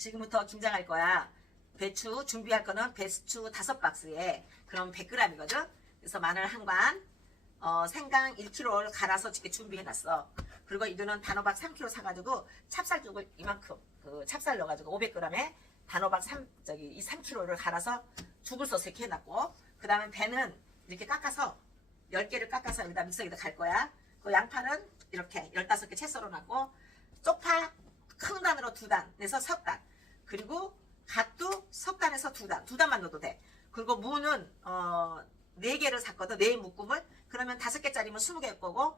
지금부터 김장할 거야. 배추 준비할 거는 배추 다섯 박스에 그럼 100g이거든. 그래서 마늘 한 관, 어, 생강 1kg를 갈아서 이렇게 준비해놨어. 그리고 이거는 단호박 3kg 사가지고 찹쌀죽을 이만큼 그 찹쌀 넣어가지고 500g에 단호박 3 저기 이 3kg를 갈아서 죽을 써서 이렇게 해놨고 그 다음에 배는 이렇게 깎아서 10개를 깎아서 여기다 믹서기에다 갈 거야. 그 양파는 이렇게 15개 채 썰어놨고 쪽파 큰 단으로 두 단, 내서 석 단. 그리고 갓도 석 단에서 두 단, 두 단만 넣어도 돼. 그리고 무는 어, 네 개를 샀거든, 네 묶음을. 그러면 다섯 개짜리면 스무 개일 거고,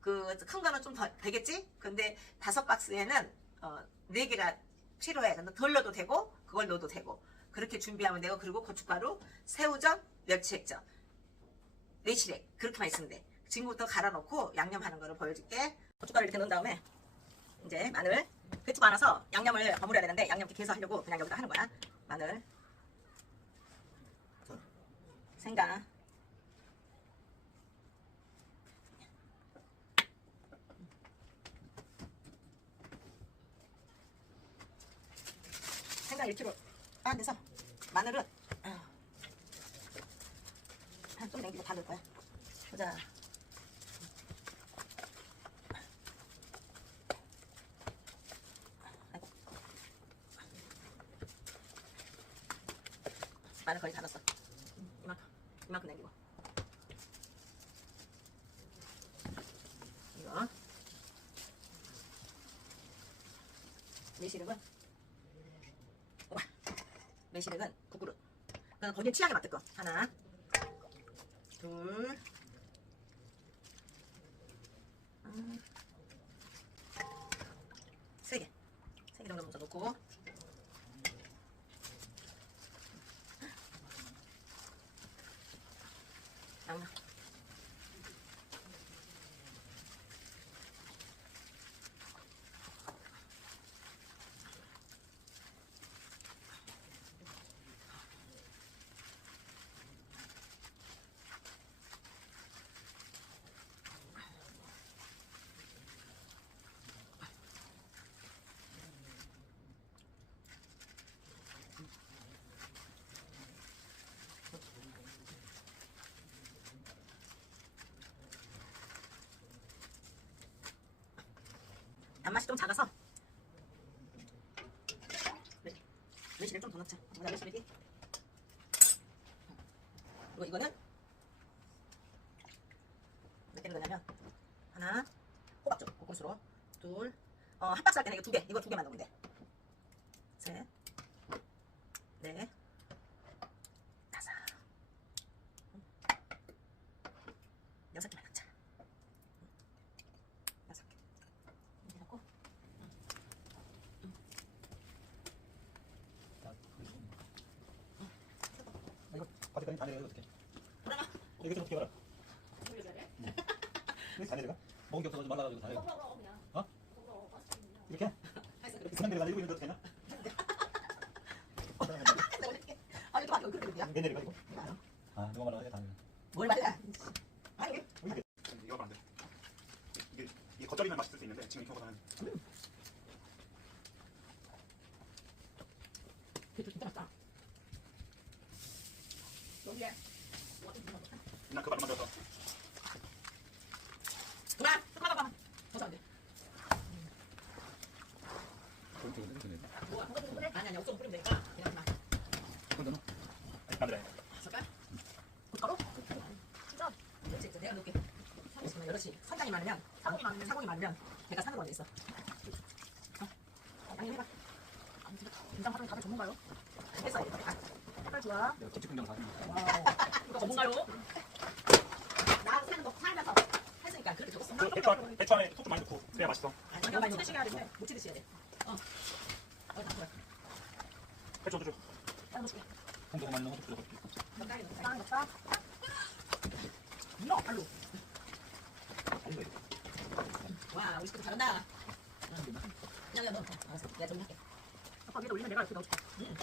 그 큰 거는 좀 더 되겠지? 근데 다섯 박스에는 어, 네 개가 필요해. 근데 덜 넣어도 되고, 그걸 넣어도 되고. 그렇게 준비하면 되고, 그리고 고춧가루, 새우젓, 멸치액젓, 내시렉 그렇게만 있으면 돼. 지금부터 갈아놓고 양념하는 거를 보여줄게. 고춧가루 이렇게 넣은 다음에 이제 마늘 배추 많아서 양념을 버무려야 되는데 양념 이렇게 해서 하려고 그냥 여기다 하는 거야. 마늘. 생강. 생강 1kg 안 돼서 마늘은 아, 한좀 남기고 다 넣을 거야. 보자 마늘 거의 다 넣었어. 이만큼, 이만큼 남기고. 이거. 매실액은, 와, 매실액은 국그릇. 그럼 거기에 취향에 맞을 거. 하나, 둘, 음, 세 개. 세 개 정도 먼저 넣고. 양념. 단맛이 좀 작아서. 매- 매실을 좀 더 넣자. 여기다 매실이 그리고 이거는 몇 개를 넣냐면 하나 호박죽 볶음수로. 둘 어, 한 박스 할 때는 이거 두 개, 이거 두 개만 넣으면 돼. 셋, 넷, 다섯, 여섯 개만 넣자. 여섯 개. 이렇게 넣고 이거 다 내려 어떻게? 그러나 이거 좀 어떻게? 돌려줘야 돼. 이거 다 내려가? 먹은 게 없어가지고 말라가지고 다 내려. 먹어 그냥. 어? 먹어. 맛있겠냐. 이렇게? 그렇게. 그냥 내려가 이거 있는데 어떻게 아 이거 봐 여기 그래 하냐? 왜 내려가지고? 아 누가 말하는 게다 내려. 뭘 말해? 아니 이렇게. 이거 하면 안 돼. 이게 이게 겉절이면 맛있을 수 있는데 지금 이거보다는 배추 진짜 맛있다. 여기에 그냥 그 맛만 들어서 그만 그만 그만 벗어 안 돼. 그럼 저거 내려. 뭐야? 그거 좀 뿌려? 아니 아니 없으면 뿌리면 되니까 그냥 그만. 그건 넣어. 만들어야 젓갈? 고춧가루? 진짜? 그렇지 그렇지. 내가 넣을게. 있으면 여럿이 선장이 많으면 사공이 많으면 사공이 많으면 내가 산으로 앉아 있어. 어? 양념 해봐. 김장 하던 다들 전문가요? 됐어 이제. 아, 색깔 좋아. 내가 김치 공장 사는 거. 와우. 이거 전문가요? 나 사는 거 살면서 그 배추 안, 배추 안에 소금 많이 넣고 그래야 맛있어. 아니, 이거 많이 치듯이 해야 돼. 못 치듯이 해야 돼. 어. 어, 다 그래. 배추도 줘. 빨리 먹을게. 홍도가 많이 넣어서 들어가. 적당히 넣자. 적당히 넣자. 넣어, 빨로. 이거 이거. 와, 우리 식구들 잘한다. 그냥 넣어. 알았어. 내가 좀 할게. 아빠 위에다 올리면 내가 이렇게 넣어줄게. 응.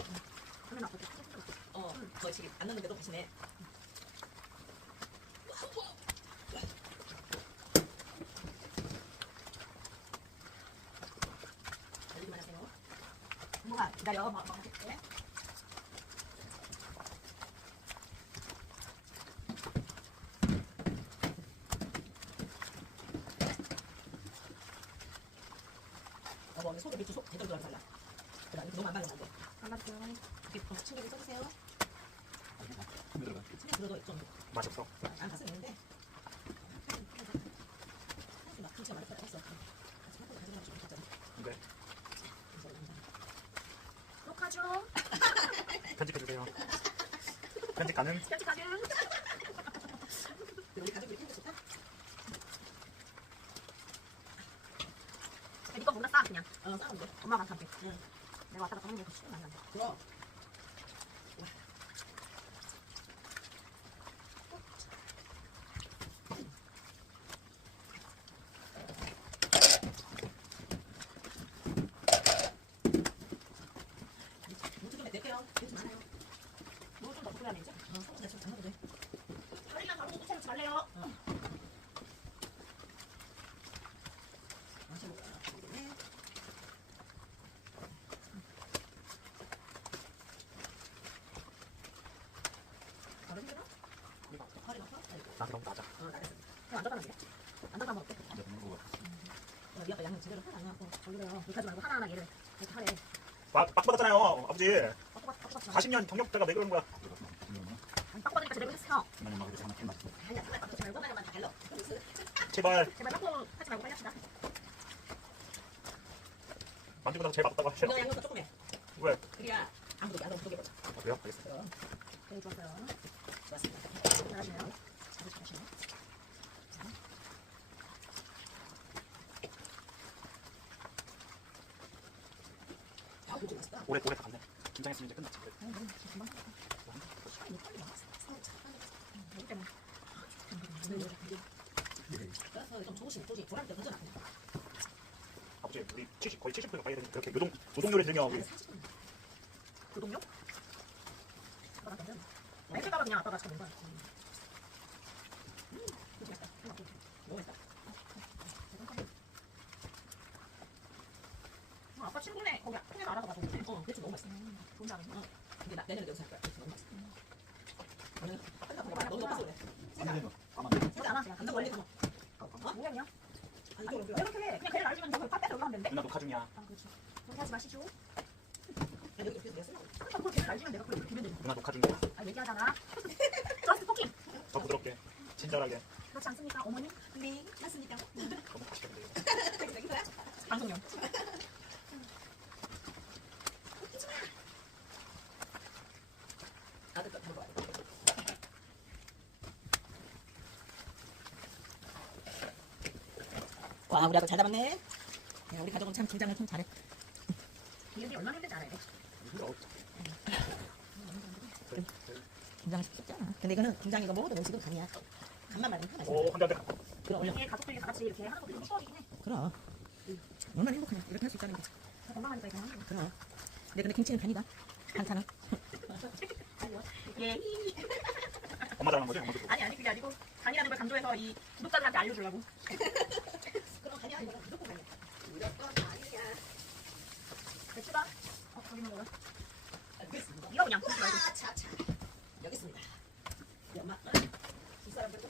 그러면 아빠 어, 저 지금 안 넣는데도 조심해. 달리 기만 하세요. 동아 기다려. 뭐, 뭐 할게. 여보, 오늘 소금 밑에 속 제대로 들어가면 달라. 그다음에 너무 안 바르면 안 돼. 알았어요. 이렇게 어, 친구들 써주세요. 손 들어가. 친구 들어도 좀 맛이 없어. 안 갔으면 되는데. 막 김치가 많을 거야. 없어. 가지고 가지고 좀 있잖아. 근데 녹화죠. 편집해 주세요. 편집 가능? 편집하는. 우리 가족들이 힘들 좋다. 이거 싸 그냥. 어, 돼. 엄마가 한테. 응. 내가 왔다가 떠는 게 시간 많이 난다. 그럼. 무슨 좀 낼게요. 괜찮 많아요. 뭐좀더 끓여야 되지? 어, 소금 내서 장어도 돼. 다리만 바로 놓고 채우지 말래요. 마셔 먹어요. 네. 바로 힘들어? 허리 너무 낮아. 어, 나갔어. 안 돼. 안 들어가면 어때? 이제 먹는 거 같아. 어, 이 아빠 양념 제대로 하나 안 하고. 걸리래요. 그렇게 하지 말고 하나하나 얘를 이렇게 하래. 막, 막 받았잖아요, 아버지. 빡빡 빡빡. 40년 경력자가 왜 그러는 거야? 이거는 빡빡 받으니까 제대로 했어. 하나님 아버지 하나 캔 맛있어. 아니야, 하나 바꾸지 말고 하나만 다 갈러. 제발 제발 빡빡 하지 말고 빨리 합시다. 만지고 나서 제일 맛없다고 하셔. 이거 양념도 조금 해. 왜? 그래야 아무도 야동 보게 보자. 아, 그래요? 알겠습니다. 그럼 네, 좋았어요. 좋았습니다. 잘하시네요. 잘 잘하시네. 오래 오래 갔네. 긴장했으면 이제 끝났지. 그래. 그래서 좀 나. 아버지 우리 70 거의 70% 가까이 되는데 그렇게 노동 노동요를 들며 우리? 아빠한테는. 뺏길까봐 그냥 아빠가 찾는 거야. 어, 아빠 친구네 거기 통해서 가서 오지. 어, 배추 너무 맛있어. 좋은 사람이. 어, 근데 나 내년에 여기서 할 거야. 배추 너무 맛있어. 봐. 너무 높아서 그래. 여기 안 와. 그냥 감독 원래 가면. 어? 아, 이쪽으로 왜 들어와. 그렇게 해? 그냥 걔를 알리면 저거 카페에서 올라가면 되는데? 누나 녹화 중이야. 아, 그렇지. 그렇게 하지 마시죠. 아, 여기 그래서 내가 쓰려고. 그러니까 그걸 걔를 알리면 내가 그걸 이렇게 비면 되는 누나 녹화 중이야. 아, 얘기하잖아. 저스트 토킹. 더 부드럽게 친절하게 그렇지 않습니까, 어머님? 네, 맞습니다. 방송용. 먹어야 돼. 와, 우리 아들 잘 담았네. 야, 우리 가족은 참 김장을 참 잘해. 이게 얼마나 힘든지. 힘들어. 김장 쉽지 않아. 근데 이거는 김장이고 모든 음식은 간이야. 간만 말고 오, 한대 한대. 그럼 이게 가족들이 다 같이 이렇게 하는 것도 좀 추억이긴 해. 그럼. 응. 얼마나 행복하냐. 이렇게 할 수 있다는 거. 건강하니까 이거 하는 거. 그럼. 근데 근데 김치는 간이다. 간찮아. 예. 엄마 잘하는 거지? 엄마 잘 아니 아니 그게 아니고 간이라는 걸 강조해서 이 구독자들한테 알려주려고. 그럼 간이 아니고 무조건 간이야. 무조건 간이야. 배추다. 어, 저기 먹어라. 알겠습니다. 이거 그냥. 아, 자, 자. 여기 있습니다. 네, 엄마. 사람들도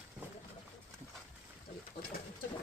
여기 어디 저기